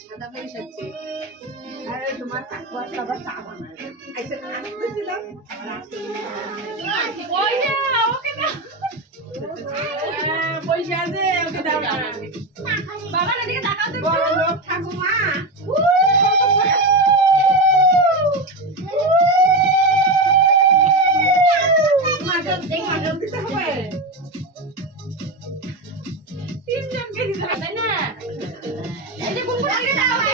সাদা পয়স হচ্ছে আরে তোমার কাকু আর সবার চা বানায়। আইসে আসতেছিলাম আবার আসতে ওই যে ওকে দাও হ্যাঁ, পয়সা আছে ওকে দাও। না এদিকে তাকাও তো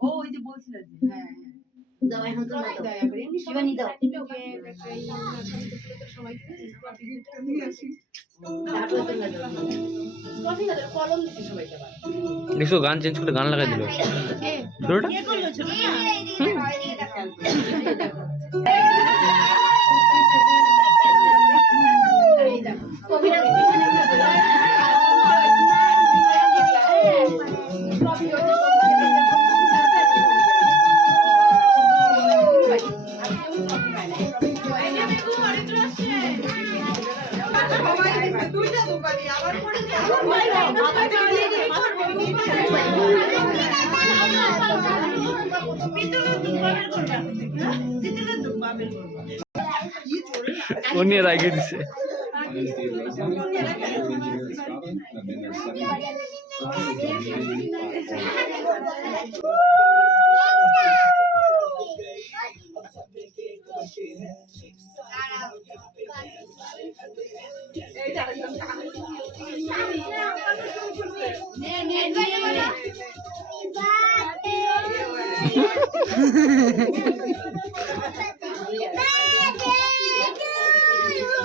ও ওই যে বলছিল যে হ্যাঁ শিবানী দাও। নিয়ে আসি। দেখছ গান চেঞ্জ করে গান লাগাই দিল। ও নিয়ে রাখিয়ে দিছে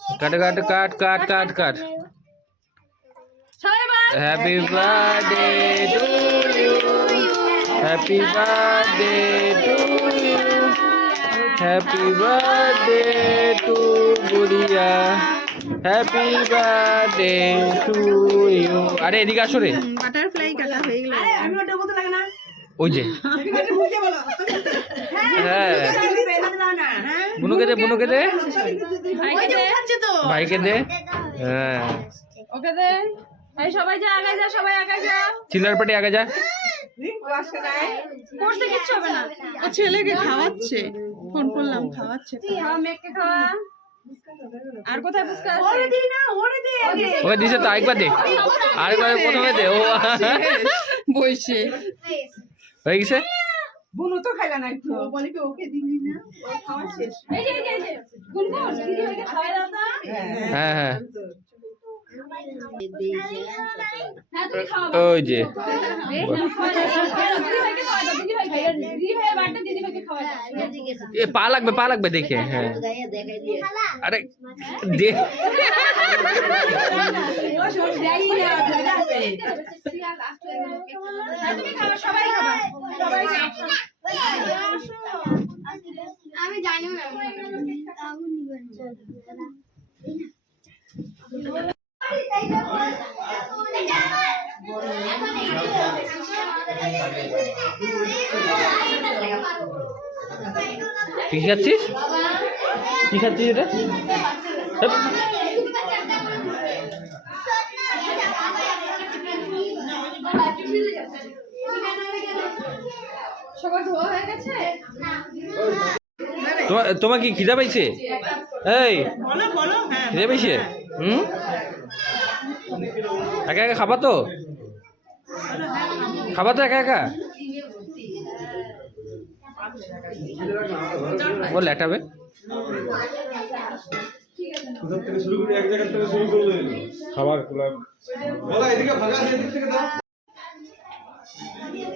cut cut cut cut cut cut. Happy birthday to you happy birthday to you happy birthday to Guriya happy birthday to you আরে এদিকে আসো রে। বাটারফ্লাই কাটা হয়ে গেল। আরে আমি ওটা বলতে লাগে না। ওই যে। হ্যাঁ। বুনুকে দে বুনুকে দে। ভাইকে দে। ভাইকে দে। হ্যাঁ। ওকে দে। এই সবাই যা আগে যা সবাই আগে যা। চিল্লার পাটি আগে যা। রিঙ্কু আসে নাই। করতে কিচ্ছু হবে না। ও ছেলেকে খাওয়াচ্ছে। ফোন করলাম খাওয়াচ্ছে। খাওয়া। মেয়েকে খাওয়া। আর কোথায় ফুচকা ওরে দি না ওরে দে। ওকে দিছে তো আরেকবার দে। আরেকবার প্রথমে দে ও। বসে। হয়ে গেছে? তো খাইলা না একটু বলে কি ওকে দিলি না? ও খাওয়া শেষ। এই যে এই যে, এই যে গুনগুন দিদি ভাইকে খাওয়াই দাও তো। হ্যাঁ হ্যাঁ। হ্যাঁ তুমি খাওয়াবো ওই যে। দিদি ভাইকে খাওয়াই দাও দিদি ভাইকে। দিদি ভাইয়ের বার্থডে দিদি ভাইকে খাওয়াই দাও। এ পা লাগবে পা লাগবে দেখে হ্যাঁ। আরে দে হ্যাঁ, তুমি খাবে সবাই খাবা সবাই খাবা আমি জানি কি খাচ্ছিস? কি খাচ্ছিস এটা? ধোয়া হয়ে। গেছে তোমার তোমার কি খিদা পাইছে এই। বলো বলো হ্যাঁ খিদে পাইছে হুম? একা একা খাবা তো? খাবা তো একা একা? ও লেটাবে কোথা থেকে শুরু করি এক জায়গা থেকে শুরু করলে খাবার খোলা। এদিকে ভাগা এদিক থেকে দাও।